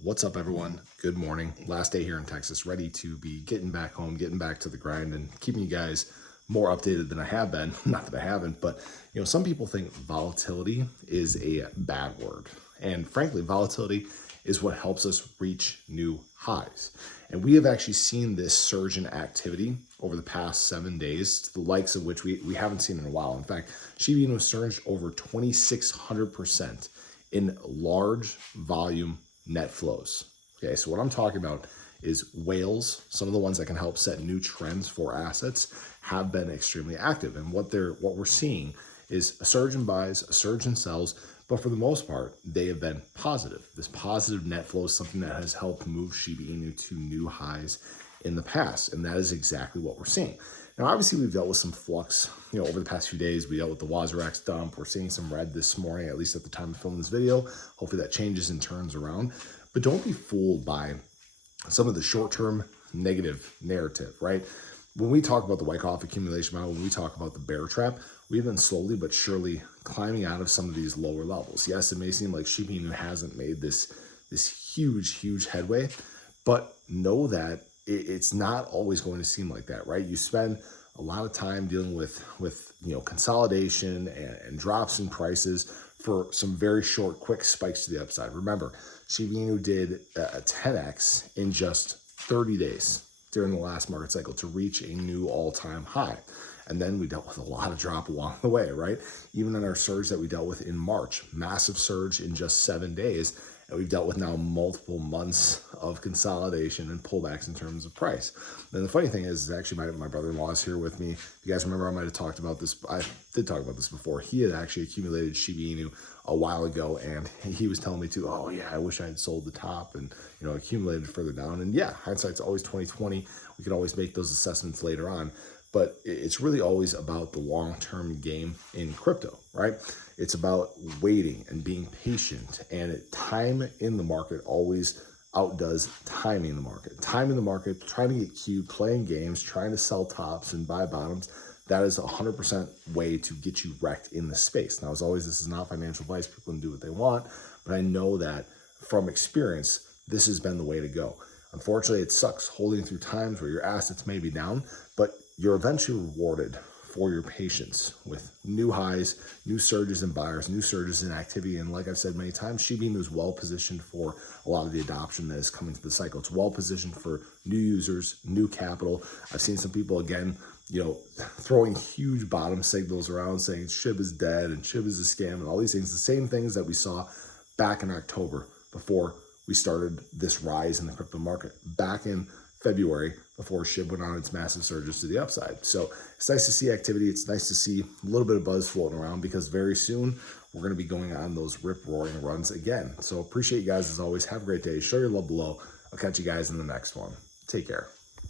What's up, everyone? Good morning. Last day here in Texas, ready to be getting back home, getting back to the grind, and keeping you guys more updated than I have been. Not that I haven't, but some people think volatility is a bad word. And frankly, volatility is what helps us reach new highs. And we have actually seen this surge in activity over the past 7 days, to the likes of which we haven't seen in a while. In fact, Shiba Inu surged over 2,600% in large volume net flows. Okay, so what I'm talking about is whales, some of the ones that can help set new trends for assets, have been extremely active. And what we're seeing is a surge in buys, a surge in sells, but for the most part, they have been positive. This positive net flow is something that has helped move Shiba Inu to new highs in the past, and that is exactly what we're seeing. Now, obviously, we've dealt with some flux, over the past few days. We dealt with the Wazirax dump. We're seeing some red this morning, at least at the time of filming this video. Hopefully that changes and turns around. But don't be fooled by some of the short-term negative narrative, right? When we talk about the Wyckoff accumulation model, when we talk about the bear trap, we've been slowly but surely climbing out of some of these lower levels. Yes, it may seem like Shiba Inu hasn't made this huge headway, but know that it's not always going to seem like that, right? You spend a lot of time dealing with consolidation and drops in prices for some very short, quick spikes to the upside. Remember, Shiba Inu did a 10x in just 30 days during the last market cycle to reach a new all-time high. And then we dealt with a lot of drop along the way, right? Even in our surge that we dealt with in March, massive surge in just 7 days. And we've dealt with now multiple months of consolidation and pullbacks in terms of price. And the funny thing is actually my brother-in-law is here with me. If you guys remember, I might have talked about this. I did talk about this before. He had actually accumulated Shiba Inu a while ago, and he was telling me too, oh yeah, I wish I had sold the top and accumulated further down. And yeah, hindsight's always 20/20. We can always make those assessments later on. But it's really always about the long-term game in crypto, right? It's about waiting and being patient, and time in the market always outdoes timing in the market. Time in the market, trying to get queued, playing games, trying to sell tops and buy bottoms, that is 100% way to get you wrecked in the space. Now, as always, this is not financial advice. People can do what they want, but I know that from experience, this has been the way to go. Unfortunately, it sucks holding through times where your assets may be down, but you're eventually rewarded for your patience with new highs, new surges in buyers, new surges in activity. And like I've said many times, Shiba Inu is well positioned for a lot of the adoption that is coming to the cycle. It's well positioned for new users, new capital. I've seen some people, again, throwing huge bottom signals around saying SHIB is dead and SHIB is a scam and all these things, the same things that we saw back in October before we started this rise in the crypto market, back in February before SHIB went on its massive surges to the upside. So it's nice to see activity. It's nice to see a little bit of buzz floating around, because very soon we're going to be going on those rip-roaring runs again. So appreciate you guys as always. Have a great day. Show your love below. I'll catch you guys in the next one. Take care.